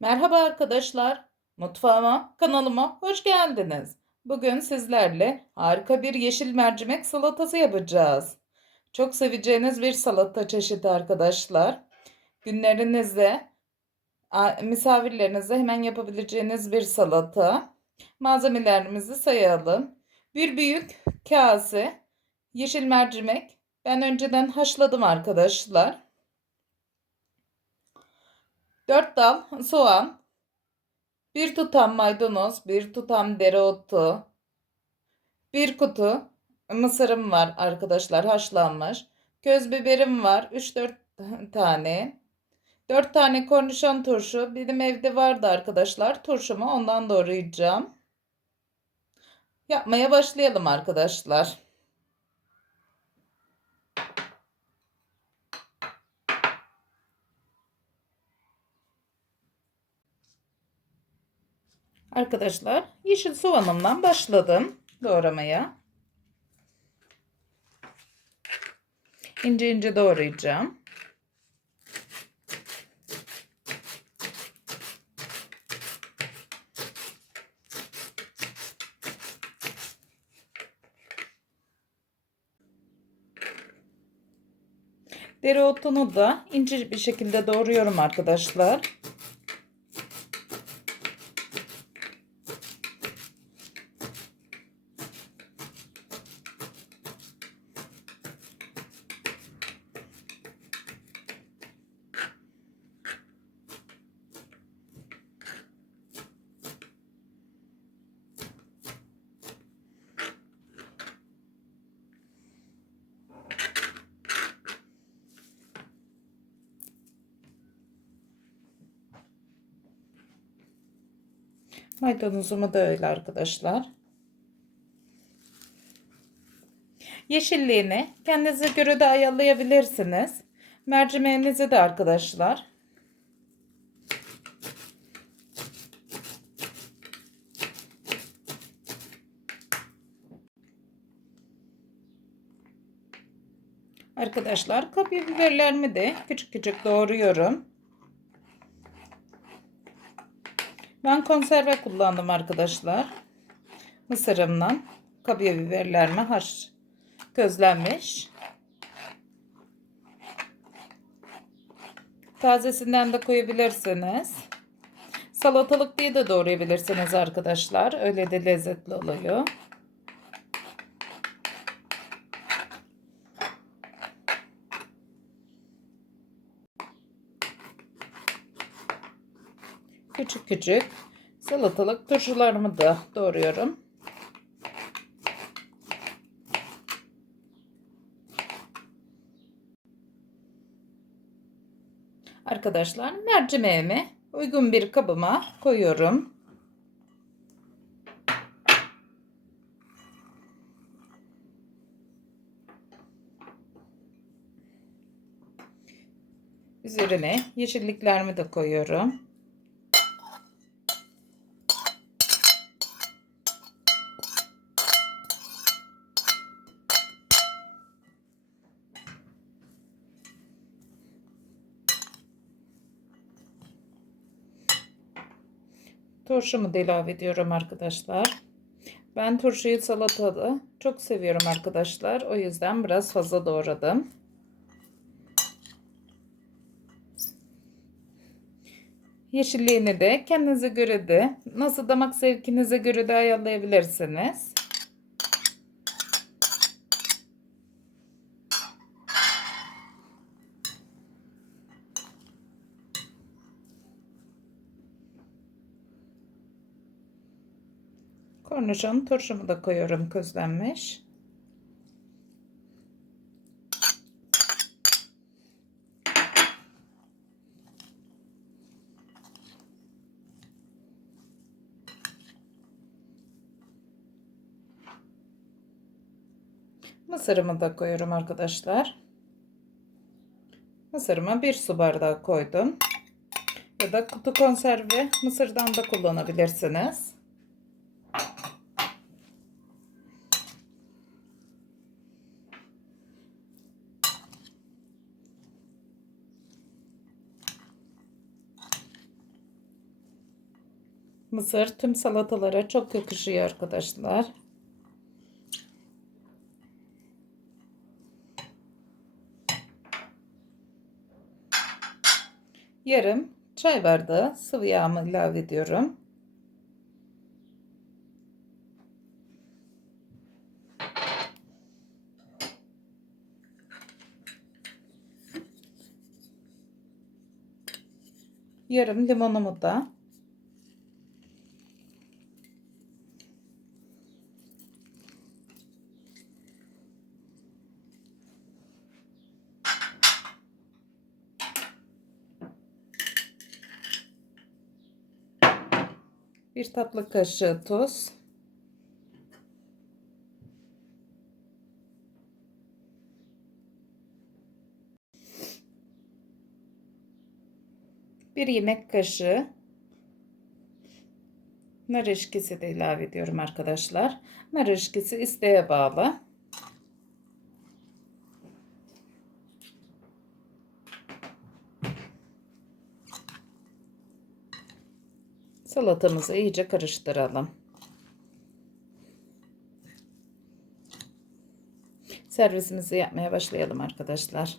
Merhaba arkadaşlar. Mutfağıma, kanalıma hoş geldiniz. Bugün sizlerle harika bir yeşil mercimek salatası yapacağız. Çok seveceğiniz bir salata çeşidi arkadaşlar. Günlerinizde, misafirlerinize hemen yapabileceğiniz bir salata. Malzemelerimizi sayalım. Bir büyük kase yeşil mercimek. Ben önceden haşladım arkadaşlar. 4 dal soğan, bir tutam maydanoz, bir tutam dereotu, bir kutu mısırım var arkadaşlar haşlanmış. Köz biberim var 3-4 tane. 4 tane kornişon turşu. Benim evde vardı arkadaşlar. Turşumu ondan doğrayacağım. Yapmaya başlayalım arkadaşlar. Arkadaşlar yeşil soğanımdan başladım doğramaya. İnce ince doğrayacağım. Dereotunu da ince bir şekilde doğruyorum arkadaşlar. Maydanozumu da öyle arkadaşlar. Yeşilliğini kendinize göre de ayarlayabilirsiniz. Mercimeğinizi de arkadaşlar. Arkadaşlar kapya biberlerimi de küçük küçük doğruyorum. Ben konserve kullandım arkadaşlar. Mısırımdan kapya biberlerimi haş közlenmiş. Tazesinden de koyabilirsiniz. Salatalık diye de doğrayabilirsiniz arkadaşlar. Öyle de lezzetli oluyor. Küçük küçük salatalık turşularımı da doğruyorum. Arkadaşlar mercimeğimi uygun bir kabıma koyuyorum. Üzerine yeşilliklerimi de koyuyorum. Turşumu da ilave ediyorum arkadaşlar. Ben turşuyu salatada çok seviyorum arkadaşlar. O yüzden biraz fazla doğradım. Yeşilliğini de kendinize göre de nasıl damak zevkinize göre de ayarlayabilirsiniz. Kornişon turşumu da koyuyorum közlenmiş. Mısırımı da koyuyorum arkadaşlar. Mısırıma bir su bardağı koydum. Ya da kutu konserve mısırdan da kullanabilirsiniz. Mısır tüm salatalara çok yakışıyor arkadaşlar. Yarım çay bardağı sıvı yağımı ilave ediyorum. Yarım limonumu da bir tatlı kaşığı tuz. Bir yemek kaşığı nar eşkisi de ilave ediyorum arkadaşlar. Nar eşkisi isteğe bağlı. Salatamızı iyice karıştıralım. Servisimizi yapmaya başlayalım arkadaşlar.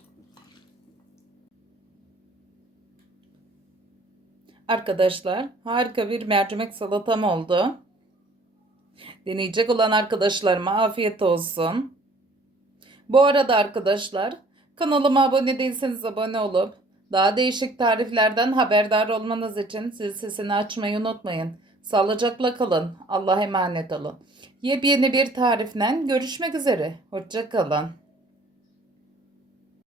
Arkadaşlar harika bir mercimek salatam oldu. Deneyecek olan arkadaşlarıma afiyet olsun. Bu arada arkadaşlar kanalıma abone değilseniz abone olup daha değişik tariflerden haberdar olmanız için zil sesini açmayı unutmayın. Sağlıcakla kalın. Allah'a emanet olun. Yepyeni bir tarifle görüşmek üzere. Hoşça kalın.